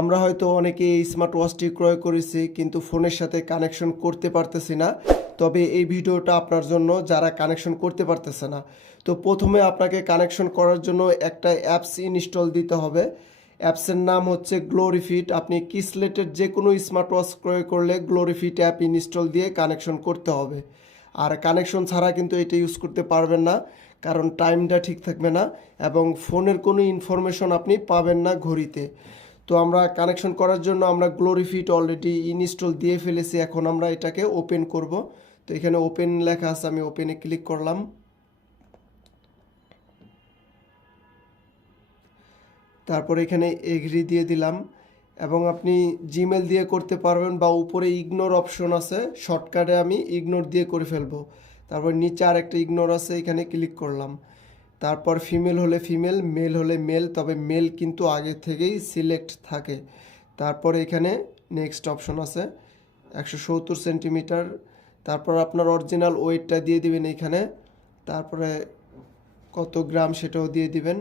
আমরা হয়তো অনেকে এই স্মার্ট ওয়াচটি ক্রয় করেছি কিন্তু ফোনের সাথে কানেকশন করতে পারতেছি না। তবে এই ভিডিওটা আপনার জন্য যারা কানেকশন করতে পারতেছে না। তো প্রথমে আপনাকে কানেকশন করার জন্য একটা অ্যাপস ইনস্টল দিতে হবে। অ্যাপসের নাম হচ্ছে গ্লোরিফিট। আপনি কিসলেটের যে কোনো স্মার্ট ওয়াচ ক্রয় করলে গ্লোরিফিট অ্যাপ ইনস্টল দিয়ে কানেকশন করতে হবে। আর কানেকশন ছাড়া কিন্তু এটা ইউজ করতে পারবেন না, কারণ টাইমটা ঠিক থাকবে না এবং ফোনের কোনো ইনফরমেশন আপনি পাবেন না ঘড়িতে। তো আমরা কানেকশন করার জন্য আমরা গ্লোরিফিট অলরেডি ইনস্টল দিয়ে ফেলেছি। এখন আমরা এটাকে ওপেন করব। তো এখানে ওপেন লেখা আছে, আমি ওপেনে ক্লিক করলাম। তারপর এখানে এগ্রি দিয়ে দিলাম এবং আপনি জিমেল দিয়ে করতে পারবেন বা উপরে ইগনোর অপশন আছে, শর্টকাটে আমি ইগনোর দিয়ে করে ফেলবো। তারপর নিচে আর একটা ইগনোর আছে, এখানে ক্লিক করলাম। তারপর ফিমেল হলে ফিমেল, মেল হলে মেল, তবে মেল কিন্তু আগে থেকেই সিলেক্ট থাকে। তারপর এখানে নেক্সট অপশন আছে 170 সেন্টিমিটার। তারপর আপনার অরিজিনাল ওয়েটটা দিয়ে দিবেন এইখানে, তারপরে কত গ্রাম সেটাও দিয়ে দিবেন,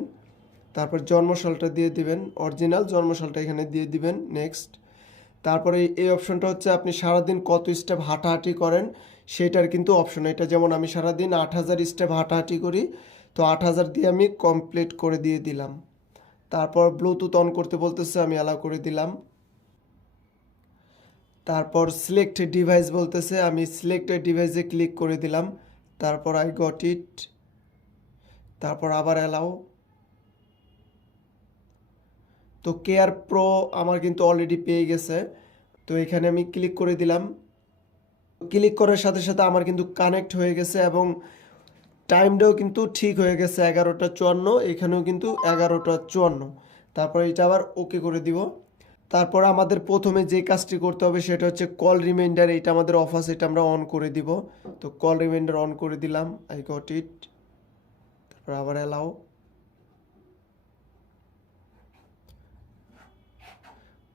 তারপর জন্মসালটা দিয়ে দিবেন, অরিজিনাল জন্মসালটা এখানে দিয়ে দিবেন। নেক্সট। তারপরে এই অপশনটা হচ্ছে আপনি সারাদিন কত স্টেপ হাঁটাহাঁটি করেন সেটার কিন্তু অপশন। এটা যেমন আমি সারাদিন 8000 স্টেপ হাঁটাহাঁটি করি, তো 8000 দিয়ে আমি কমপ্লিট করে দিয়ে দিলাম। তারপর ব্লুটুথ অন করতে বলতেছে, আমি অ্যালাউ করে দিলাম। তারপর সিলেক্ট ডিভাইস বলতেছে, আমি সিলেক্টেড ডিভাইসে ক্লিক করে দিলাম। তারপর আই গট ইট, তারপর আবার অ্যালাউ। তো কেয়ার প্রো আমার কিন্তু অলরেডি পেয়ে গেছে, তো এখানে আমি ক্লিক করে দিলাম। ক্লিক করার সাথে সাথে আমার কিন্তু কানেক্ট হয়ে গেছে এবং টাইমটাও কিন্তু ঠিক হয়ে গেছে 11টা 54, এখানেও কিন্তু 11টা 54। তারপর এটা আবার ওকে করে দিব। তারপর আমাদের প্রথমে যে কাজটি করতে হবে সেটা হচ্ছে কল রিমাইন্ডার। এটা আমাদের অফ আছে, এটা আমরা অন করে দিব। তো কল রিমাইন্ডার অন করে দিলাম, আই গট ইট। তারপর আবার অ্যালাউ।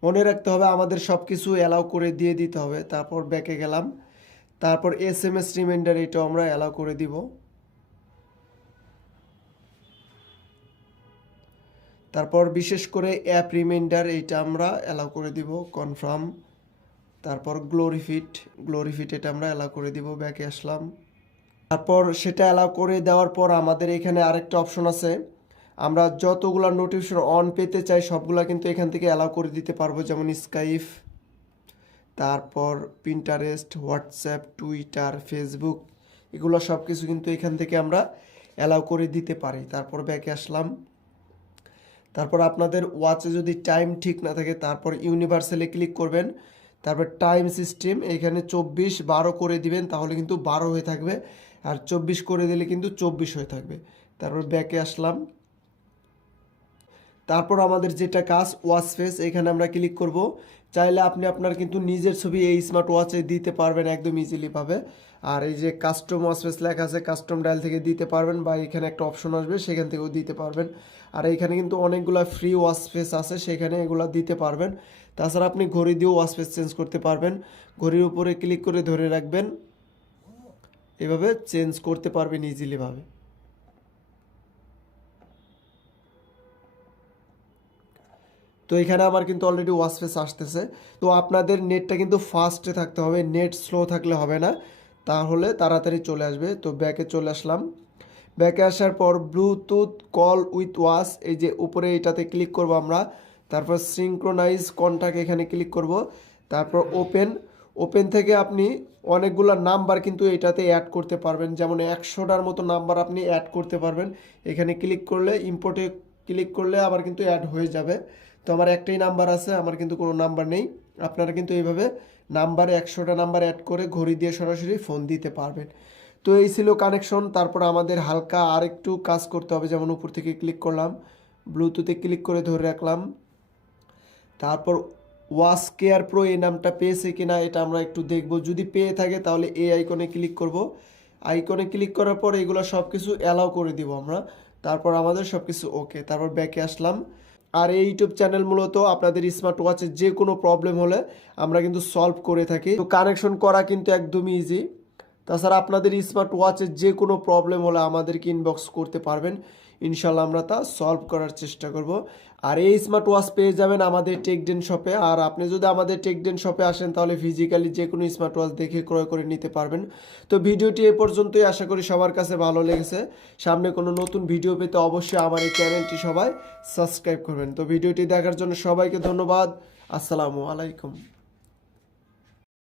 মনে রাখতে হবে আমাদের সব কিছু অ্যালাউ করে দিয়ে দিতে হবে। তারপর ব্যাকে গেলাম। তারপর SMS রিমাইন্ডার, এটাও আমরা অ্যালাউ করে দিব। তারপর বিশেষ করে অ্যাপ রিমাইন্ডার, এইটা আমরা অ্যালাউ করে দিব, কনফার্ম। তারপর গ্লোরিফিট এটা আমরা অ্যালাউ করে দিব, ব্যাকে আসলাম। তারপর সেটা অ্যালাউ করে দেওয়ার পর আমাদের এখানে আরেকটা অপশন আছে, আমরা যতগুলো নোটিফিকেশন অন পেতে চাই সবগুলা কিন্তু এখান থেকে অ্যালাউ করে দিতে পারবো, যেমন স্কাইপ, তারপর পিন্টারেস্ট, হোয়াটসঅ্যাপ, টুইটার, ফেসবুক, এগুলো সব কিছু কিন্তু এখান থেকে আমরা অ্যালাউ করে দিতে পারি। তারপর ব্যাকে আসলাম। তারপর আপনাদের ওয়াচে যদি টাইম ঠিক না থাকে তারপর ইউনিভার্সালে ক্লিক করবেন। তারপর টাইম সিস্টেম, এখানে 24/12 করে দিবেন, তাহলে কিন্তু 12 হয়ে থাকবে, আর 24 করে দিলে কিন্তু 24 হয়ে থাকবে। তারপর ব্যাকে আসলাম। তারপর আমাদের যেটা কাজ, ওয়াচ ফেস, এখানে আমরা ক্লিক করব। চাইলে আপনি আপনার কিন্তু নিজের ছবি এই স্মার্ট ওয়াচে দিতে পারবেন একদম ইজিলি ভাবে। আর এই যে কাস্টম ওয়াচ ফেস লেখা আছে, কাস্টম ডায়াল থেকে দিতে পারবেন, বা এখানে একটা অপশন আসবে সেখান থেকেও দিতে পারবেন। আর এখানে কিন্তু অনেকগুলো ফ্রি ওয়াচ ফেস আছে, সেখানে এগুলো দিতে পারবেন। তাছাড়া আপনি ঘড়ি দিয়েও ওয়াচ ফেস চেঞ্জ করতে পারবেন। ঘড়ির উপরে ক্লিক করে ধরে রাখবেন, এভাবে চেঞ্জ করতে পারবেন ইজিলি ভাবে। তো এখানে আমার কিন্তু অলরেডি ওয়াচ ফেস আসতেছে। তো আপনাদের নেটটা কিন্তু ফাস্টে থাকতে হবে, নেট স্লো থাকলে হবে না, তাহলে তাড়াতাড়ি চলে আসবে। তো ব্যাকে চলে আসলাম। ব্যাকে আসার পর ব্লুটুথ কল উইথ ওয়াচ, এই যে উপরে এটাতে ক্লিক করব আমরা। তারপর সিঙ্ক্রোনাইজ কন্টাক্ট, এখানে ক্লিক করব। তারপর ওপেন থেকে আপনি অনেকগুলো নাম্বার কিন্তু এটাতে অ্যাড করতে পারবেন, যেমন 100টার মতো নাম্বার আপনি অ্যাড করতে পারবেন। এখানে ক্লিক করলে ইম্পোর্টে ক্লিক করলে আবার কিন্তু অ্যাড হয়ে যাবে। তো আমার একটাই নাম্বার আছে, আমার কিন্তু কোনো নাম্বার নেই। আপনারা কিন্তু এইভাবে নাম্বারে 100টা নাম্বার অ্যাড করে ঘড়ি দিয়ে সরাসরি ফোন দিতে পারবেন। তো এই ছিল কানেকশন। তারপর আমাদের হালকা আরেকটু কাজ করতে হবে, যেমন উপর থেকে ক্লিক করলাম, ব্লুটুথে ক্লিক করে ধরে রাখলাম। তারপর ওয়াচ কেয়ার প্রো এই নামটা পেয়েছে কিনা এটা আমরা একটু দেখব, যদি পেয়ে থাকে তাহলে এই আইকনে ক্লিক করব। আইকনে ক্লিক করার পর এগুলো সব কিছু অ্যালাউ করে দিব আমরা। তারপর আমাদের সব কিছু ওকে। তারপর ব্যাকে আসলাম। আর এই ইউটিউব চ্যানেল মূলত আপনাদের স্মার্ট ওয়াচের যে কোনো প্রবলেম হলে আমরা কিন্তু সলভ করে থাকি। তো কানেকশন করা কিন্তু একদমই ইজি। তাছাড়া আপনাদের স্মার্ট ওয়াচের যে কোনো প্রবলেম হলে আমাদেরকে ইনবক্স করতে পারবেন। ইনশাল্লাহ আমরা তা সলভ করার চেষ্টা করব। আর এই স্মার্ট ওয়াচ পেয়ে যাবেন আমাদের টেকডেন শপে। আর আপনি যদি আমাদের টেকডেন শপে আসেন তাহলে ফিজিক্যালি যে কোনো স্মার্ট ওয়াচ দেখে ক্রয় করে নিতে পারবেন। তো ভিডিওটি এ পর্যন্তই, আশা করি সবার কাছে ভালো লেগেছে। সামনে কোনো নতুন ভিডিও পেতে অবশ্যই আমার এই চ্যানেলটি সবাই সাবস্ক্রাইব করবেন। তো ভিডিওটি দেখার জন্য সবাইকে ধন্যবাদ। আসসালামু আলাইকুম।